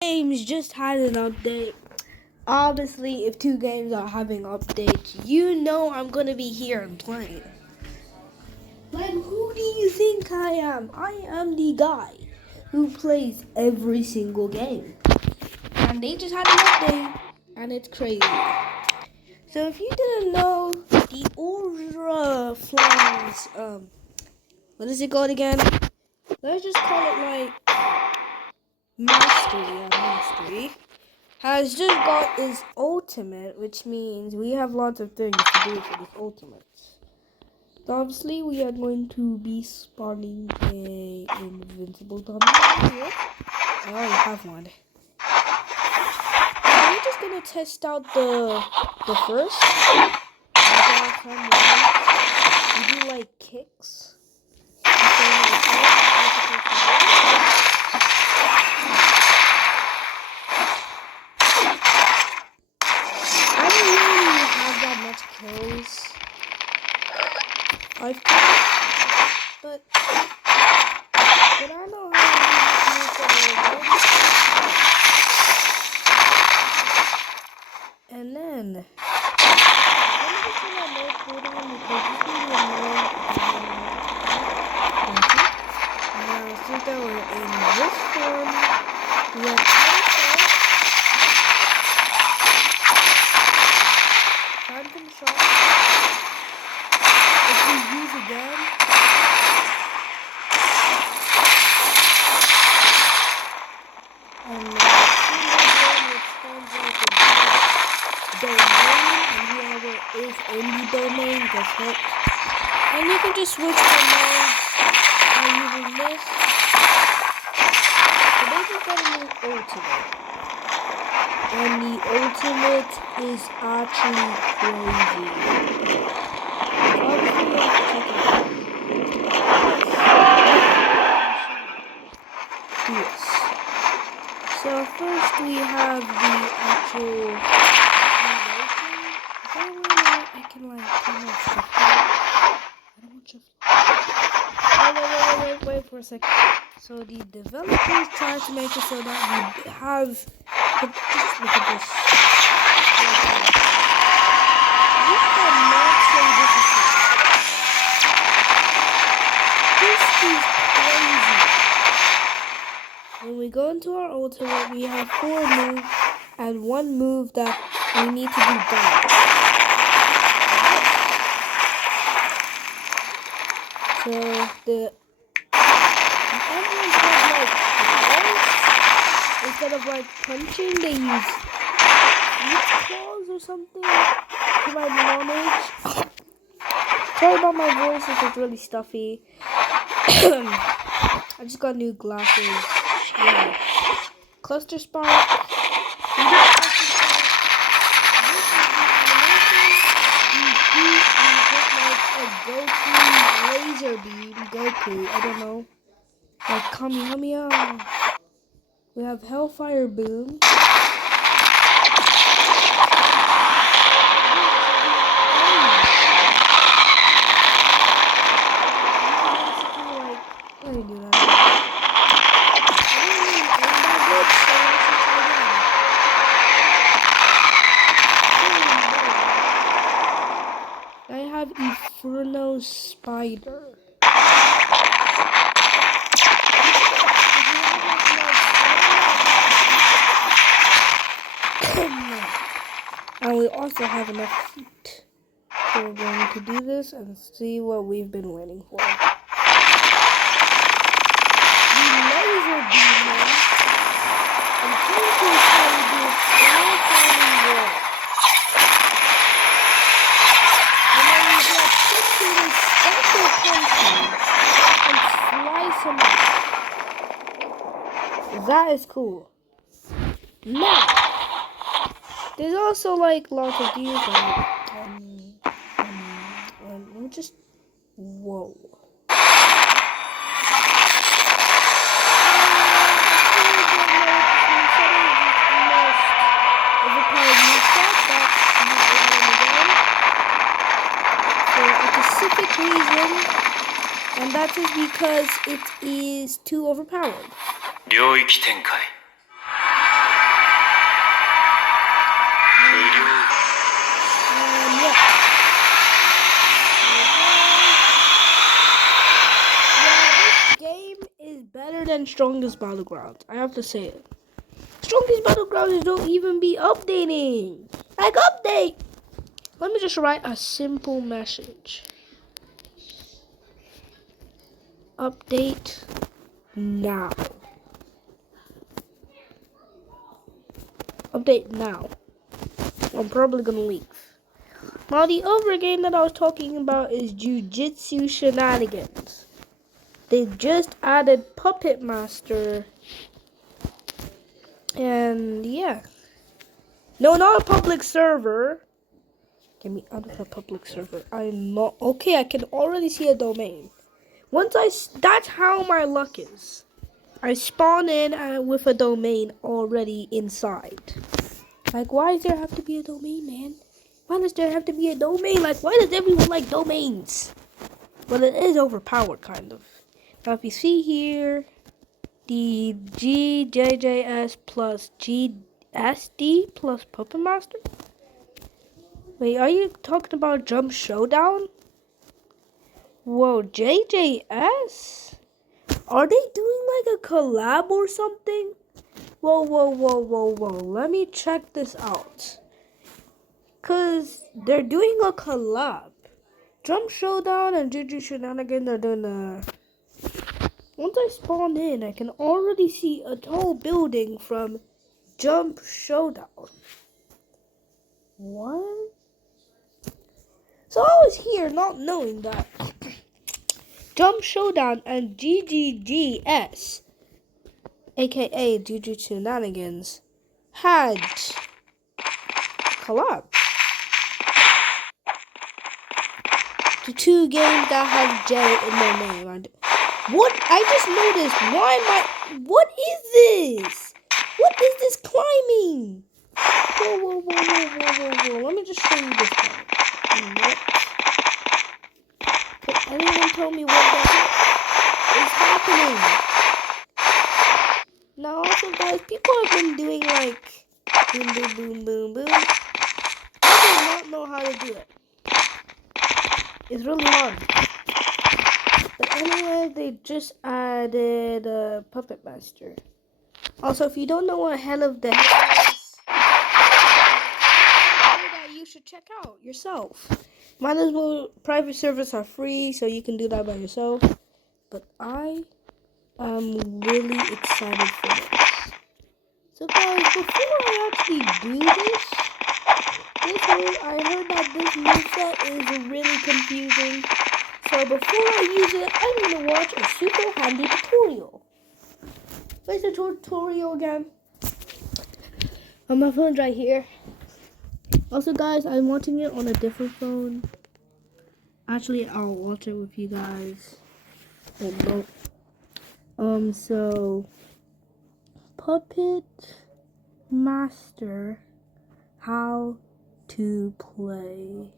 Games just had an update. Obviously, if two games are having updates, you know I'm gonna be here and playing. Like, who do you think I am? I am the guy who plays every single game. And they just had an update, and it's crazy. So if you didn't know, the Aura Flames, what is it called again? Let's just call it like Mastery, has just got his ultimate, which means we have lots of things to do for this ultimate. So obviously we are going to be spawning a invincible dummy here. I already have one. So we're just gonna test out the first. We do like kicks. Kills. But I know how and then now since that we're in this form, we have phantom shot. If we use again, and it sounds like a domain, and whoever is in the domain gets hit. And you can just switch domains by using this. So they just got a new ultimate. And the ultimate is actually crazy. Obviously, you have to check it out. Yes. So first we have the actual animation. I can like turn off stuff. I don't want your wait for a second. So the developers try to make it so that we have just look at this. You cannot say this is crazy. When we go into our ultimate, we have 4 moves and 1 move that we need to do dodge. So the enemies have like claws. Instead of like punching, they use claws or something, to my knowledge. Sorry about my voice, it's really stuffy. I just got new glasses. Yeah. Cluster spark. Laser beam, Goku, I don't know. Like Kamehameha. We have Hellfire Boom. I have Inferno Spider. And we also have enough heat. So we're going to do this and see what we've been waiting for. The laser beam. I'm going to try to do all time war. And then we get put special punches and slice them up. That is cool. Now, there's also like lots of these and we'll just whoa. Specific reason, and that is because it is too overpowered. 領域展開 and strongest battlegrounds. I have to say it. Strongest battlegrounds don't even be updating. Like, update! Let me just write a simple message. Update now. Update now. I'm probably gonna leave. Now the other game that I was talking about is Jujutsu Shenanigans. They just added Puppet Master. And yeah. No, not a public server. Get me out of a public server. I'm not okay. I can already see a domain. That's how my luck is. I spawn in with a domain already inside. Like, why does there have to be a domain, man? Why does there have to be a domain? Like, why does everyone like domains? Well, it is overpowered, kind of. Now, if you see here, the JJS plus GSD plus Puppet Master. Wait, are you talking about Jump Showdown? Whoa, JJS? Are they doing like a collab or something? Whoa. Let me check this out. Cause they're doing a collab. Jump Showdown and Jujutsu Shenanigans are doing a... Once I spawn in, I can already see a tall building from Jump Showdown. What? So I was here not knowing that Jump Showdown and GGGS, aka Jujutsu Shenanigans, had collab. The two games that have J in their name. What? I just noticed. Why am I... What is this? What is this climbing? Whoa. Let me just show you this one. Can anyone tell me what that is happening? Now also, guys, people have been doing like boom. I do not know how to do it. It's really hard. But anyway, they just added a Puppet Master. Also, if you don't know what Hell of the Head is, that you should check out yourself. Might as well, private servers are free, so you can do that by yourself. But I am really excited for this. So guys, before I actually do this, I heard that this moveset is really confusing. So before I use it, I'm going to watch a super handy tutorial. Where's the tutorial again? Oh, my phone's right here. Also guys, I'm watching it on a different phone. Actually, I'll watch it with you guys. Oh, no. So Puppet Master, how to play.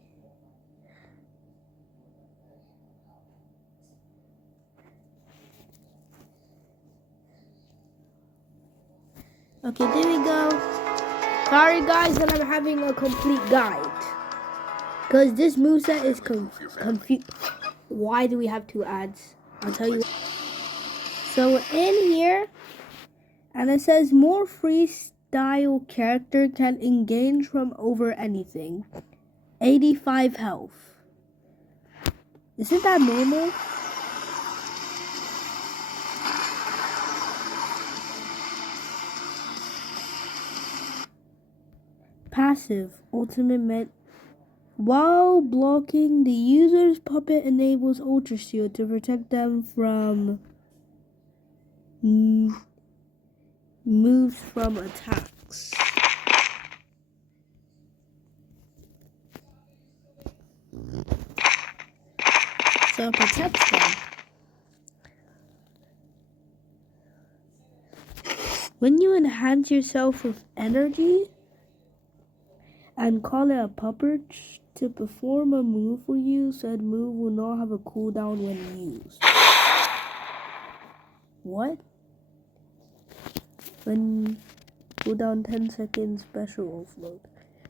Okay, there we go. Sorry guys that I'm having a complete guide. Because this moveset is confused. Why do we have two ads? I'll tell you. So we're in here. And it says more freestyle character can engage from over anything. 85 health. Isn't that normal? Passive, ultimate meant. While blocking, the user's puppet enables Ultra Shield to protect them from moves from attacks. So it protects them. When you enhance yourself with energy and call it a puppet to perform a move for you, said move will not have a cooldown when used. What? When cooldown 10 seconds, special offload.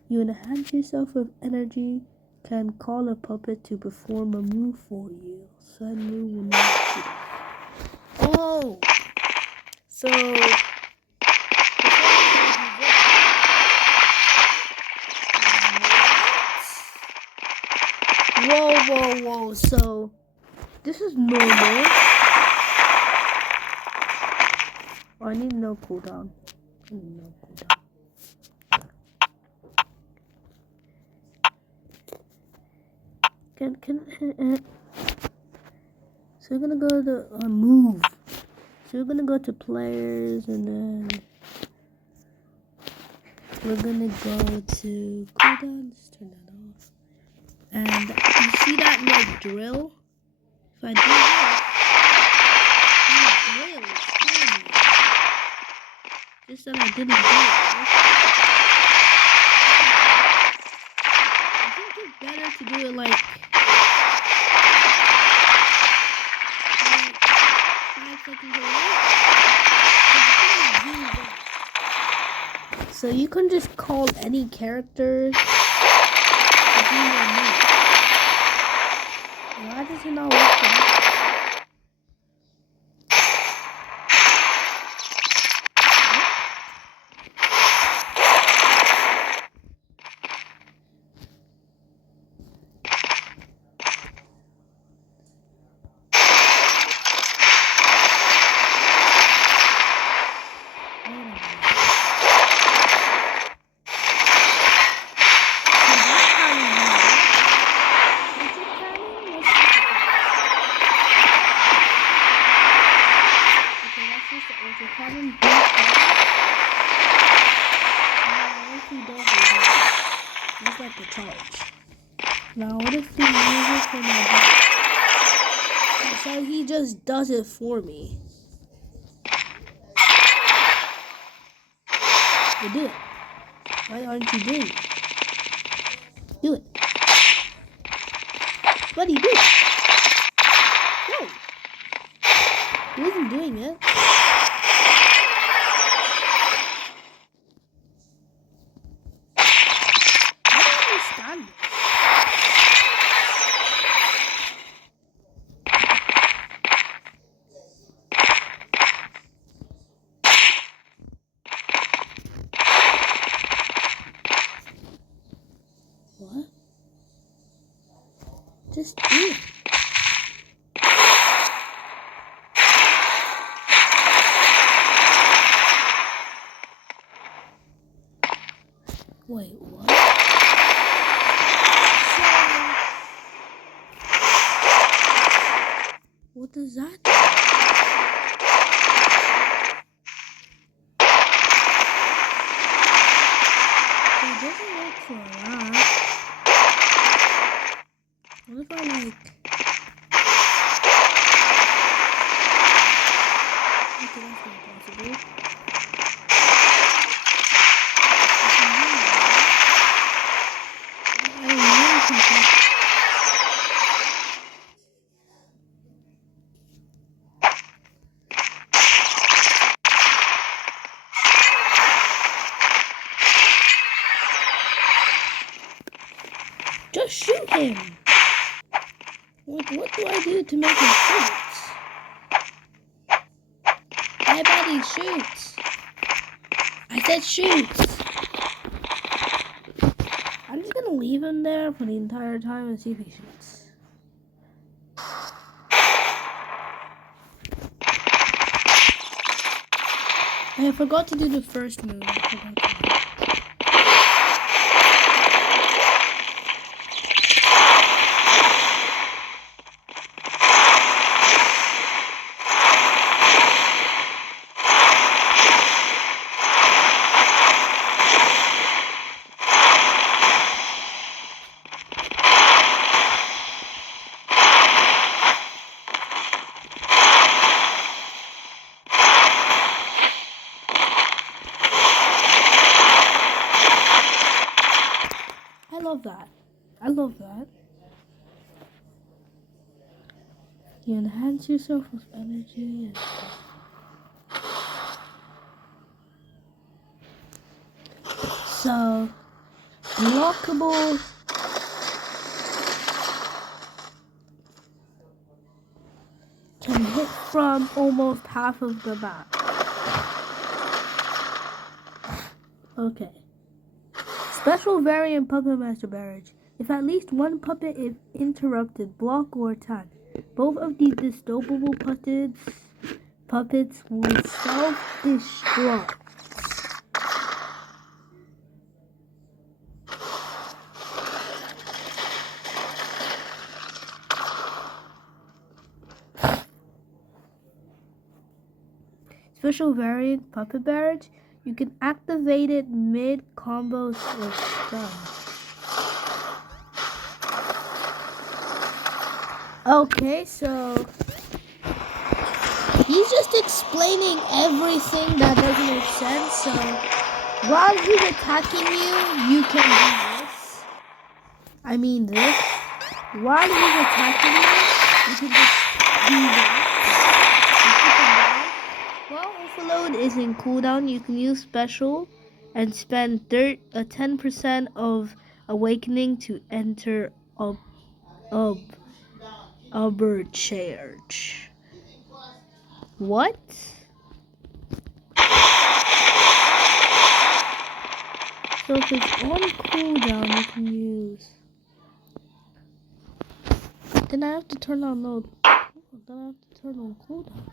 You enhance yourself with energy, can call a puppet to perform a move for you. Said move will not cooldown. Oh! So whoa. So this is normal. Oh, I need no cooldown. So we're gonna go to move. So we're gonna go to players, and then we're gonna go to cooldown. Just turn that off. And you see that like drill? If I do this, drill is me. Just that I didn't do it. I think it's better to do it like 5 seconds away. So you can just call any characters. Why does it not work for me? That's like the charge. Now what if he uses for my back? So he just does it for me. You do it. Why aren't you doing it? Do it. Buddy, do it. Whoa. He wasn't doing it. I don't understand this. What? Just do it. Wait, what? What does that do? It doesn't work for that. What if I like... Okay, that's not possible. Just shoot him! Like, what do I do to make him shoot? My body shoots! I said shoots! I'm just gonna leave him there for the entire time and see if he shoots. I forgot to do the first move. I love that. You enhance yourself with energy and so unlockable can hit from almost half of the map. Okay. Special variant puppet master barrage. If at least one puppet is interrupted, block or attack, both of these disposable puppets will self-destruct. Special variant puppet barrage. You can activate it mid-combo or stun. Okay, so he's just explaining everything that doesn't make sense. So while he's attacking you, you can do this. I mean this. While he's attacking you can just do that. While overload is in cooldown, you can use special and spend 10% of awakening to enter a charge. What? So if it's on cooldown, you can use. Then I have to turn on load. Then I have to turn on cooldown.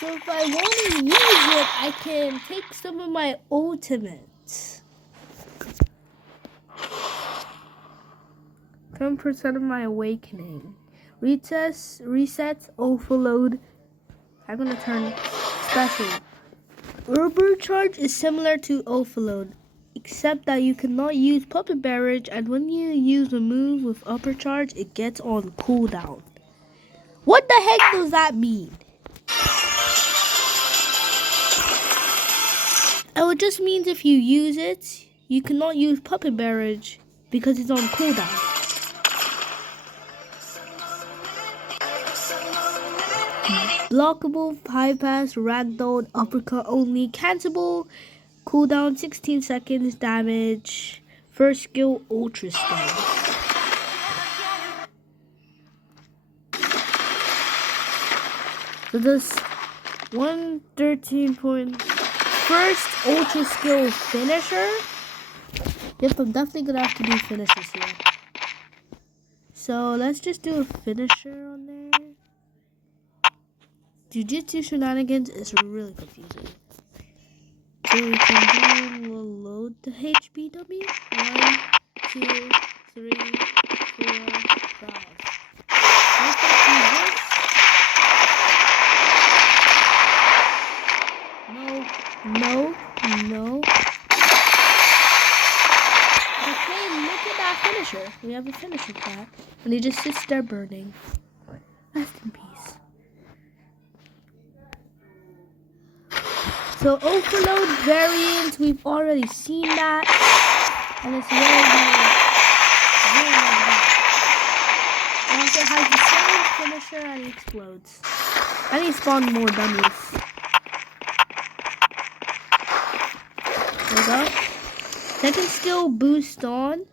So if I want to use it, I can take some of my ultimates. 10% of my awakening. Resets, overload. I'm gonna turn special. Urban charge is similar to overload, except that you cannot use puppet barrage, and when you use a move with upper charge, it gets on cooldown. What the heck does that mean? Oh, it just means if you use it, you cannot use puppet barrage because it's on cooldown. Blockable, bypass, ragdoll, uppercut only, cancelable, cooldown 16 seconds, damage, first skill, ultra skill. So this 113 point first ultra skill finisher. Yep, I'm definitely gonna have to do finishers here. So let's just do a finisher on there. Jiu-Jitsu shenanigans is really confusing. So we can do, we'll load the HBW. 1, 2, 3, 4, 5. Let's just do this. No. Okay, look at that finisher. We have a finisher cat. And he just sits there burning. Rest in peace. So overload variant, we've already seen that. And it's really like that. It also has the same finisher and he explodes. And he spawned more dummies. There we go. Second skill boost on.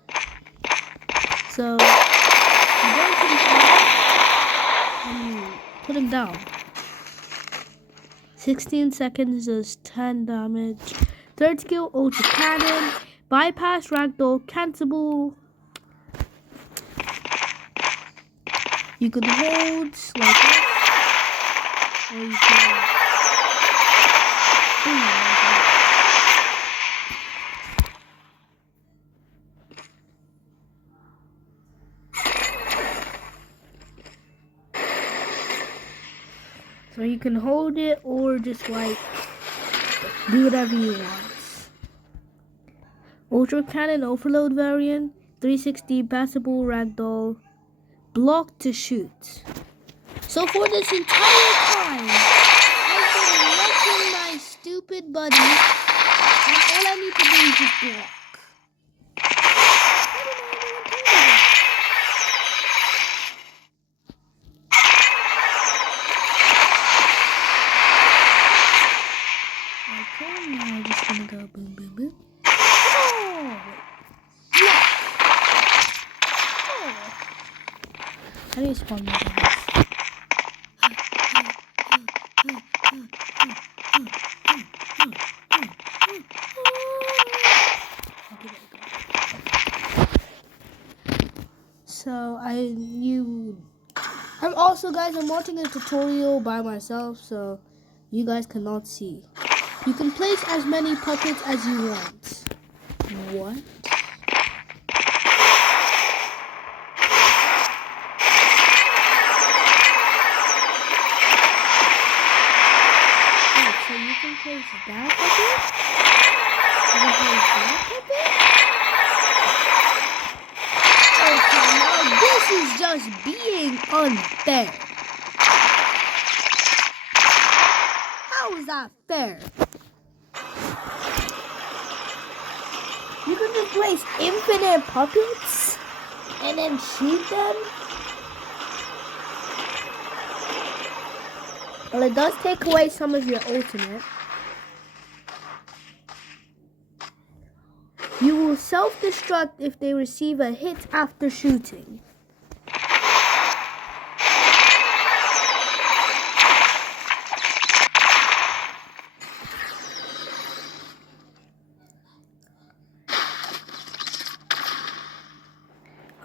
So you go to the top and you put him down. 16 seconds does 10 damage. Third skill, ultra cannon. Bypass, ragdoll, cancelable. You can hold like this. Or you can... So you can hold it or just like do whatever you want. Ultra Cannon Overload variant, 360 passable ragdoll, block to shoot. So for this entire time, I've been watching my stupid buddy, and all I need to do is just block. boom, boom, boom. Oh! Yeah! Oh! How do you spawn more dummies? So I'm also, guys, I'm watching a tutorial by myself, so you guys cannot see. You can place as many puppets as you want. What? Wait, so you can place that puppet? You can place that puppet? Okay, now this is just being unfair. How is that fair? You can just place infinite puppets and then shoot them? Well, it does take away some of your ultimate. You will self-destruct if they receive a hit after shooting.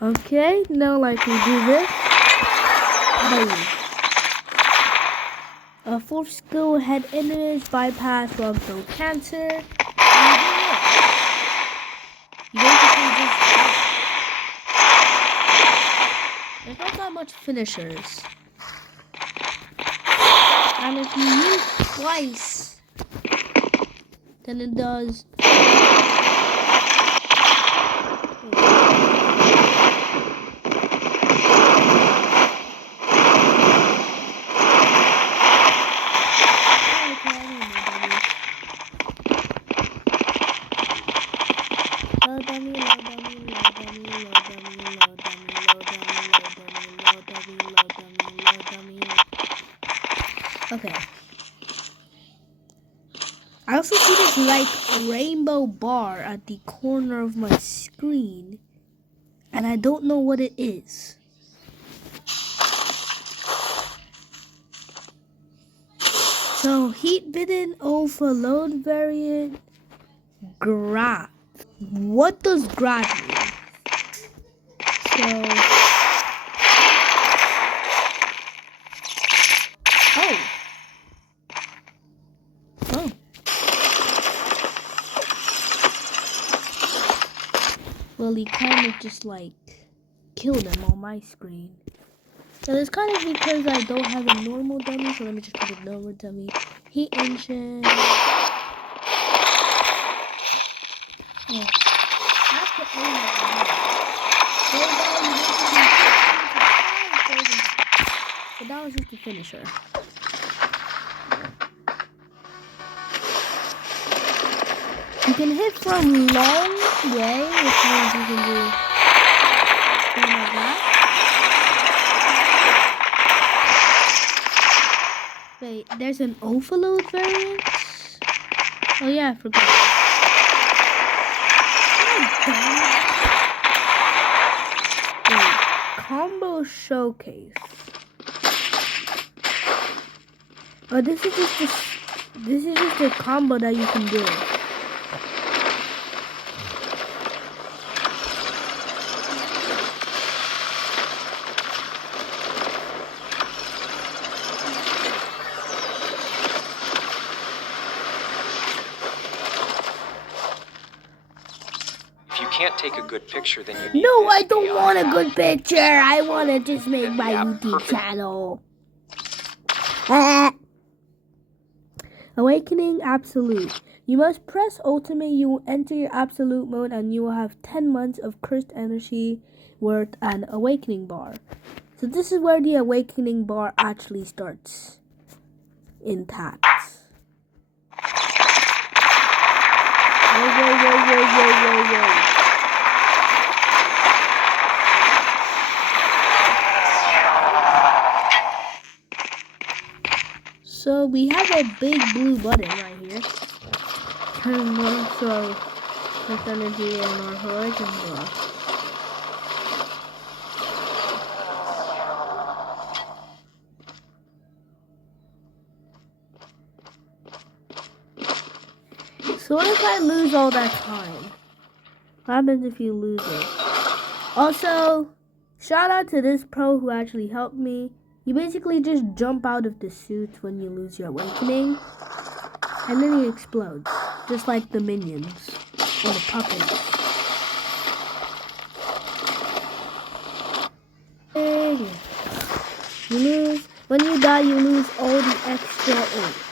Okay, now like we do this. Boom. A fourth skill, head enemies, bypass, run through cancer. And you do it. You basically just die. There's not that much finishers. And if you use twice, then it does. Okay. I also see this like rainbow bar at the corner of my screen, and I don't know what it is. So heat bitten overload variant grab. What does grab mean? So oh. Well, he kind of just like killed him on my screen. So it's kind of because I don't have a normal dummy, so let me just put a normal dummy. Heat engine. Oh. After but that was just the finisher. You can hit from long way, which means you can do something like that. Wait, there's an overload variant? Oh yeah, I forgot. Wait, combo showcase. Oh, this is just a combo that you can do. Can't take a good picture, then you need No, I don't want a good picture. I want to just make my YouTube channel. Awakening Absolute. You must press Ultimate. You will enter your Absolute mode and you will have 10 months of cursed energy worth an Awakening bar. So this is where the Awakening bar actually starts intact. Whoa. So we have a big blue button right here. turn more so with energy and our horizon block. So what if I lose all that time? What happens if you lose it? Also, shout out to this pro who actually helped me. You basically just jump out of the suit when you lose your awakening, and then he explodes, just like the minions or the puppets. You lose. When you die, you lose all the extra ults.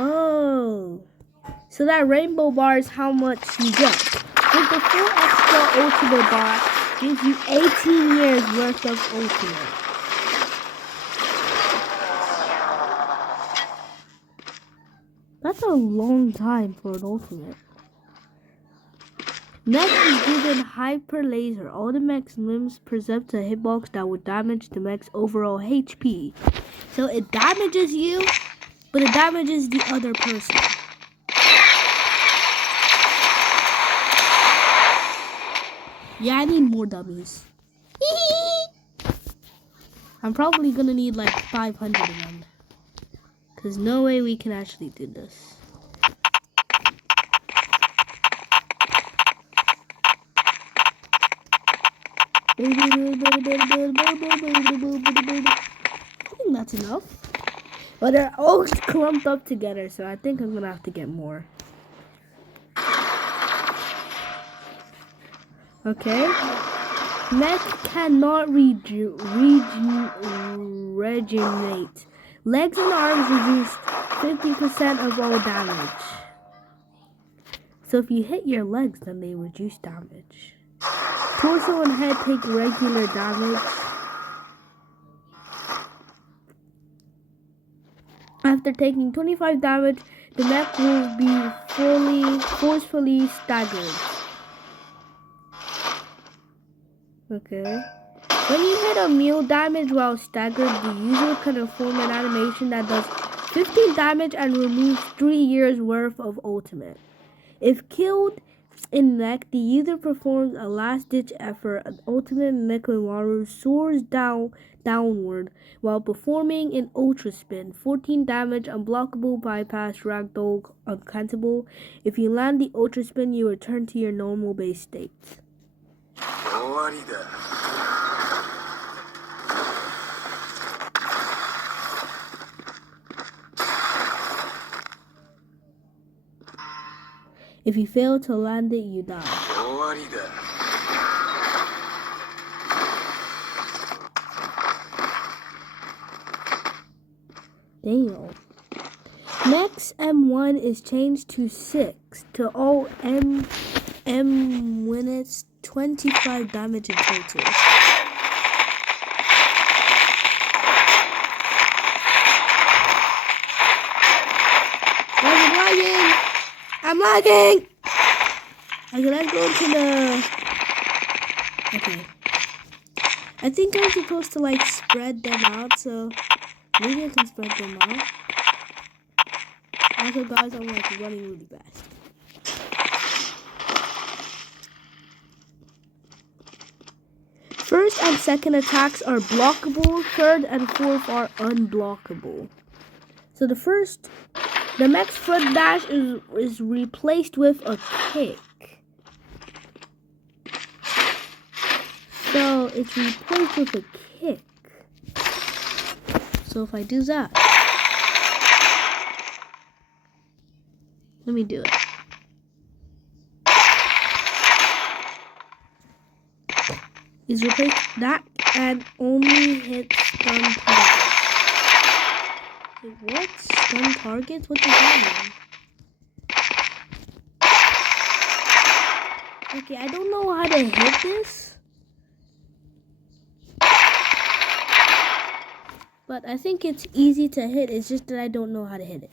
Oh, so that rainbow bar is how much you get. With the full extra ultimate bar, gives you 18 years worth of ultimate. That's a long time for an ultimate. Mech is given hyper laser. All the mech's limbs present a hitbox that would damage the mech's overall HP. So it damages you, but it damages the other person. Yeah, I need more dummies. I'm probably gonna need like 500 of them. Cause no way we can actually do this. I think that's enough. But they're all clumped up together, so I think I'm gonna have to get more. Okay. Mech cannot regenerate. Legs and arms reduce 50% of all damage. So if you hit your legs, then they reduce damage. Torso and head take regular damage. After taking 25 damage, the mech will be forcefully staggered. Okay. When you hit a meal damage while staggered, the user can perform an animation that does 15 damage and removes 3 years worth of ultimate. If killed in mech, the user performs a last-ditch effort. An ultimate Nekomaru soars downward while performing an ultra spin. 14 damage, unblockable, bypass, ragdoll, uncountable. If you land the ultra spin, you return to your normal base state. If you fail to land it, you die. Damn. Next M1 is changed to 6 to all M when it's 25 damage in total. I'm lagging! Okay, let's go to the... Okay. I think I'm supposed to like spread them out, so maybe I can spread them out. Also guys, I'm like running really fast. First and second attacks are blockable, third and fourth are unblockable. So the mech's foot dash is replaced with a kick. So it's replaced with a kick. So if I do that, let me do it. Is replace that and only hit stun targets. Wait, what? Stun targets? What does that mean? Okay, I don't know how to hit this. But I think it's easy to hit. It's just that I don't know how to hit it.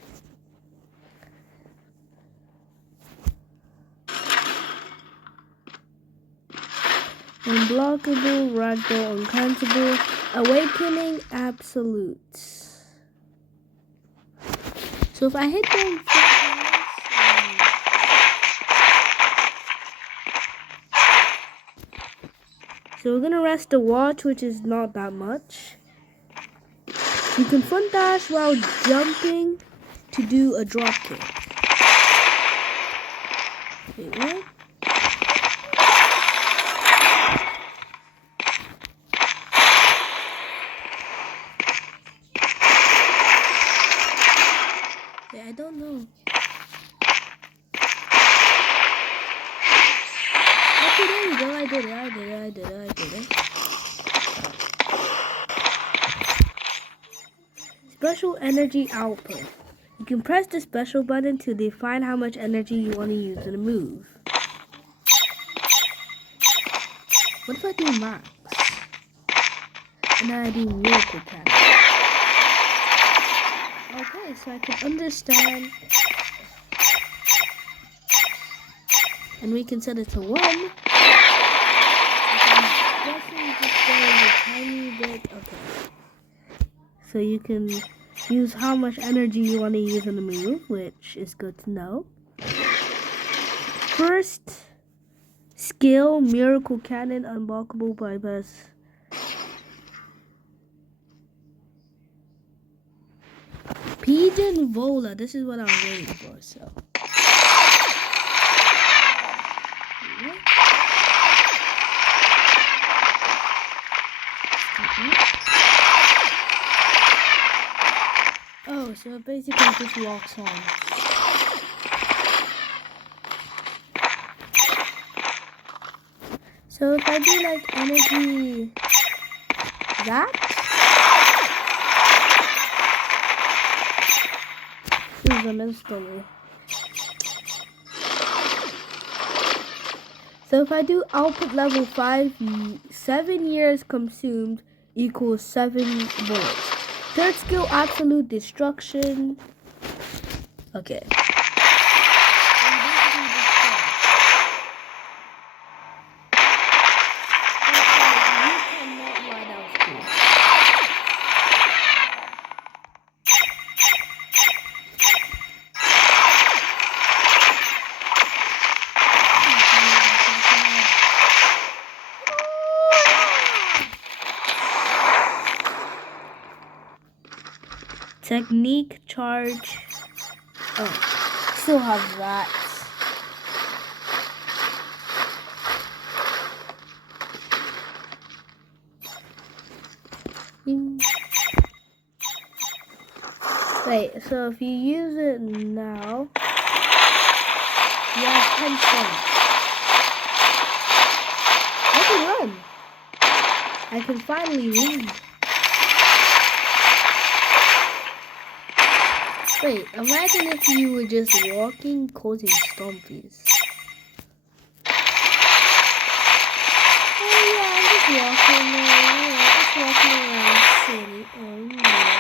Unblockable, ragdoll, uncountable, awakening, absolute. So if I hit them, so we're gonna rest the watch, which is not that much. You can front dash while jumping to do a drop kick. Wait, what? I don't know. Okay, there we go. I did it. Special energy output. You can press the special button to define how much energy you want to use in a move. What if I do max? And then I do miracle cannon. Okay, so I can understand. And we can set it to 1. I'm guessing just going a tiny bit. Okay. So you can use how much energy you want to use in the move, which is good to know. First skill, miracle cannon, unblockable bypass. Pigeon Vola. This is what I'm waiting for. So. Oh, so it basically just locks on. So if I do like energy that, use them instantly. So if I do output level 5, 7 years consumed equals 7 bullets. Third skill, absolute destruction. Okay. Technique charge. Oh, still have that. Wait, so if you use it now, you have 10 cents. I can run. I can finally run. Wait, imagine if you were just walking, causing stompies. Oh yeah, I'm just walking around city. Oh yeah.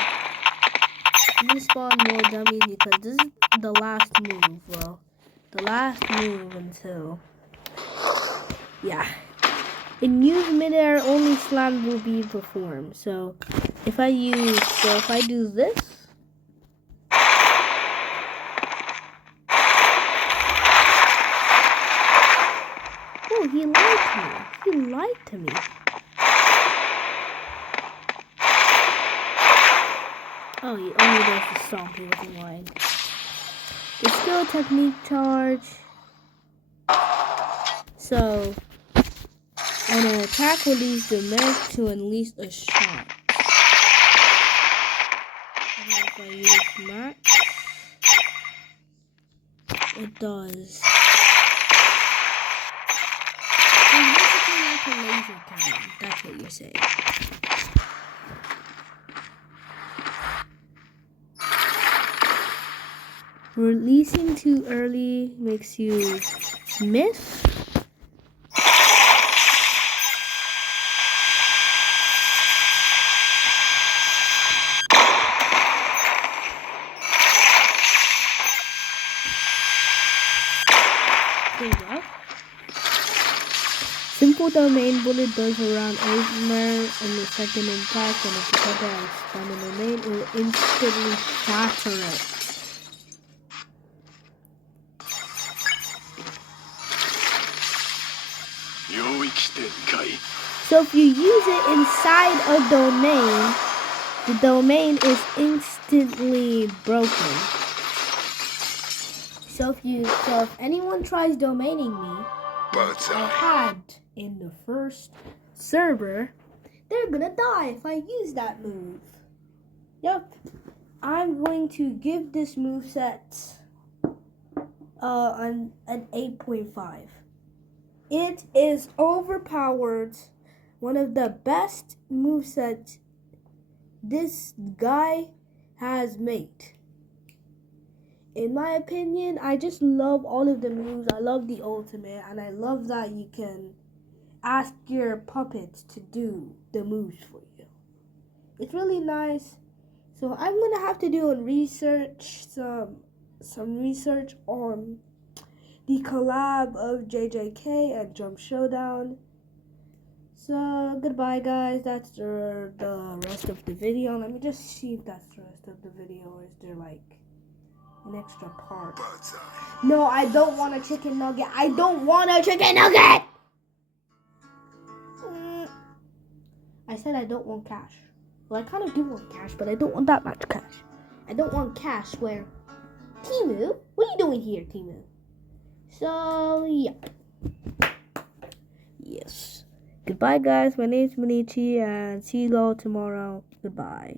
I'm gonna spawn more dummies because this is the last move, well. The last move until... Yeah. In use midair, only slam will be performed. So, if I do this... Oh, he lied to me. He lied to me. Oh, he only does the stomp. He wasn't lying. The skill technique charge. So, an attack will use the max to unleash a shot. And if I use max, it does. It's basically like a laser cannon. That's what you're saying. Releasing too early makes you miss. Simple powerful domain bullet does around 8 mer on the second impact, and if you put that expanded domain, it will instantly shatter it. So if you use it inside a domain, the domain is instantly broken. So if anyone tries domaining me, which I had in the first server, they're gonna die if I use that move. Yep. I'm going to give this moveset an 8.5. It is overpowered. One of the best movesets this guy has made. In my opinion, I just love all of the moves. I love the ultimate, and I love that you can ask your puppets to do the moves for you. It's really nice. So I'm gonna have to do some research on the collab of JJK and Jump Showdown. So goodbye guys, that's the rest of the video. Let me just see if that's the rest of the video, or is there like an extra part? No, I don't want a chicken nugget. I don't want a chicken nugget! I said I don't want cash. Well, I kind of do want cash, but I don't want that much cash. I don't want cash where... Timu? What are you doing here, Timu? So, yeah. Yes. Goodbye, guys. My name's Manichi, and see you all tomorrow. Goodbye.